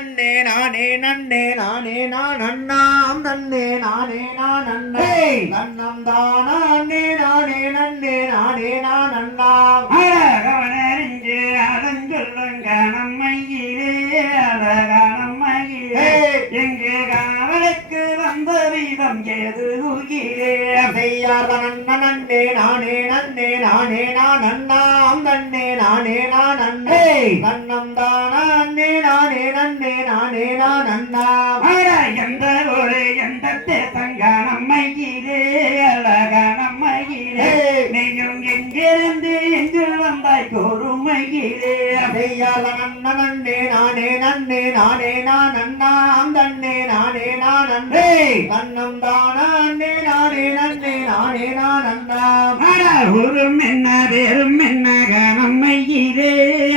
நன்னே நானே நன்னே நானே நான் நன்னாம் நன்னே நானே நான் நன்னே நன்னம் தான நன்னே நானே நன்னே நானே நான் நன்னாம் அழகவனறிஞ்சு அதஞ்சொல்லுங்க நம்மையிலே அழகானம்மையிலே எங்கு காவலுக்கு வந்த வீதம் ஏது உயிரே செய்யாத நன்னே நானே நன்னே நானே நான் நன்னாம் நன்னே நானே நான் நன்னே நன்னம் தான நன்னே நானே நன்னே நானே நான் நன்னாம் எந்த ஒரு எந்த தேசங்க நம்மையிலே அழகானம்மையிலே நீயும் எங்கிருந்து எங்கு வந்தாய் கூறுமையிலே செய்யாத நன்னே நானே நன்னே நானே நான் நன்னாம் நன்னே நானே நான் நன்னே நன்னம் தான நன்னே நானே நன்னே நானே நான் நன்னாம் ஊரும் என்ன வேறும் என்னக நம்மையிலே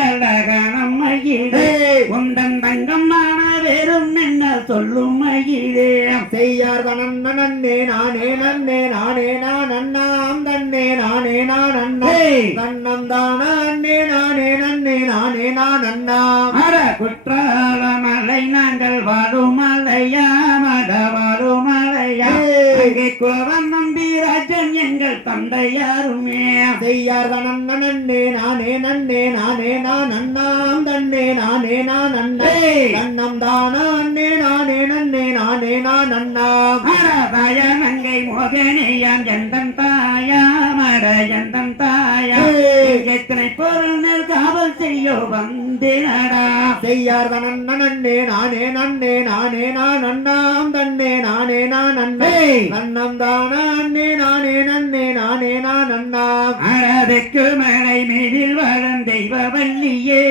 அழகானம்மையிலே உந்தன் தங்கம் நான வேறும் என்ன சொல்லும் மயிலே செய்யாத நன்னே நானே நன்னே நானே நான் நன்னாம் நன்னே நானே நான் நன்னே நன்னம் தான நன்னே நானே நன்னே நானே நான் நன்னாம் குற்றால மலை நாங்கள் வாழும் மலையா மத வாழும் மலையா அங்கே கோவம் நம்பி ராஜன் எங்கள் தந்தையாருமே செய்யாத நன்னே நானே நன்னே நானே நான் நன்னாம் நன்னே நானே நான் நன்னே நன்னம் தான நன்னே நானே நன்னே நானே நான் நன்னாம் தாய நங்கை மோகனியான் எந்தன் தாயா மட எந்தன் தாயா எத்தனை பொருள் காவல் செய்யோ வந்தேனடா செய்யாத நன்னே நானே நன்னே நானே நான் நன்னாம் நன்னே நானே நான் நன்னே நன்னம் தான நன்னே நானே நன்னே நானே நான் நன்னாம் அறதைக்கு மலை மீதில் வரும் தெய்வவல்லியே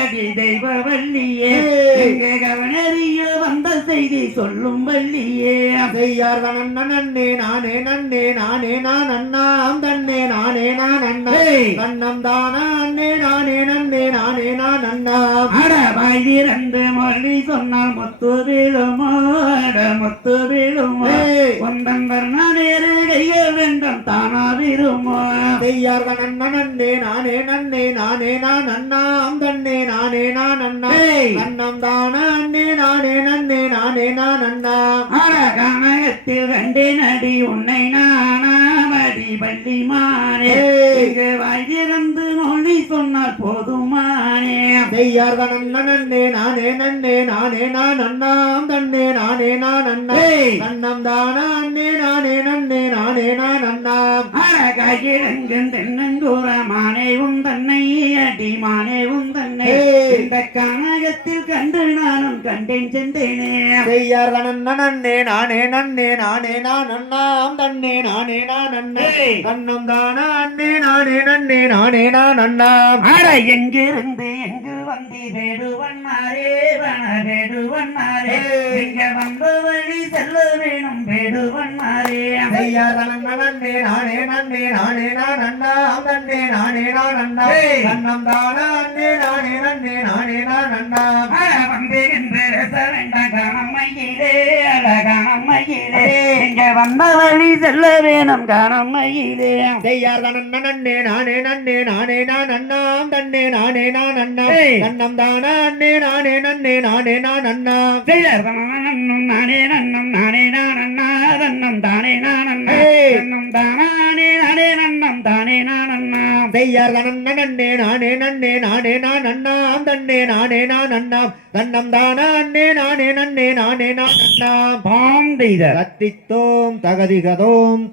அடி தெய்வவல்லியே கவனறிய வந்த செய்தி சொல்லும் வல்லியே செய்யாத நன்னே நானே நன்னே நானே நான் நன்னாம் நன்னே நானே நான் நன்னே நன்னம் தான நன்னே நானே நன்னே நானே நான் நன்னாம் வாய் திறந்து மொழி சொன்னால் முத்து விழுமோ முத்து விழுமோ ஒன்றன் வர்ணனேறு கைய வேண்டும் தானா விருமோ செய்யாத நன்னே நானே நன்னே நானே நான் நன்னாம் நன்னே நானே நான் நன்னே நன்னம் தான நன்னே நானே நன்னே நானே நான் நன்னாம் கனகத்தில் ரெண்டே நடி உன்னை நானாமடி வள்ளிமானே வாய் திறந்து மொழி சொன்னால் போதுமானே செய்யாத நன்னே நானே நன்னே நானே நான் நன்னாம் நன்னே நானே நான் நன்னே நன்னம் தான நன்னே நானே நன்னே நானே நான் நன்னாம் அழகாயிரங்கும் தென்னங்கூற மானே உந்தன்னை அடி மானே உந்தன்னை இந்த கனகத்தில் கண்டு நானும் கண்டேன் சென்றேனே செய்யாத நன்னே நானே நன்னே நானே நான் நன்னாம் நன்னே நானே நான் நன்னே நன்னம் தான நன்னே நானே நன்னே நானே நான் நன்னாம் எங்கிருந்து எங்கு வந்தி வேடுவன்மாரே வன வேடுவன்மாரே இங்க வந்த வழி செல்ல வேணும் வேடுவன்மாரே செய்யாத நன்னே நானே நன்னே நானே நான் நன்னாம் நன்னே நானே நான் நன்னே நன்னம் தான நன்னே நானே நன்னே நானே நான் நன்னாம் வந்து என்று வேண்டாம் கணம்மையிலே அழகணம்மையிலே இங்க வந்த வழி செல்ல வேணும் கணம்மையிலே செய்யாத நன்னே நானே நன்னே நானே நான் நன்னாம் நன்னே நானே நான் நன்னா நன்னம் தான நன்னே நானே நன்னே நானே நான் நன்னாம் நன்னம் நானே நன்னம் நானே நான் நன்னா நன்னம் தானே நான் நன்னா நன்னம் தானே நானே நன்னம் தானே நான் நன்னா செய்யாத நன்னே நானே நன்னே நானே நான் நன்னாம் நன்னே நானே நான் நன்னாம் நன்னம் தான நன்னே நானே நன்னே நானே நான் நன்னாம் பாம் கத்தித்தோம் தகதிகதோம்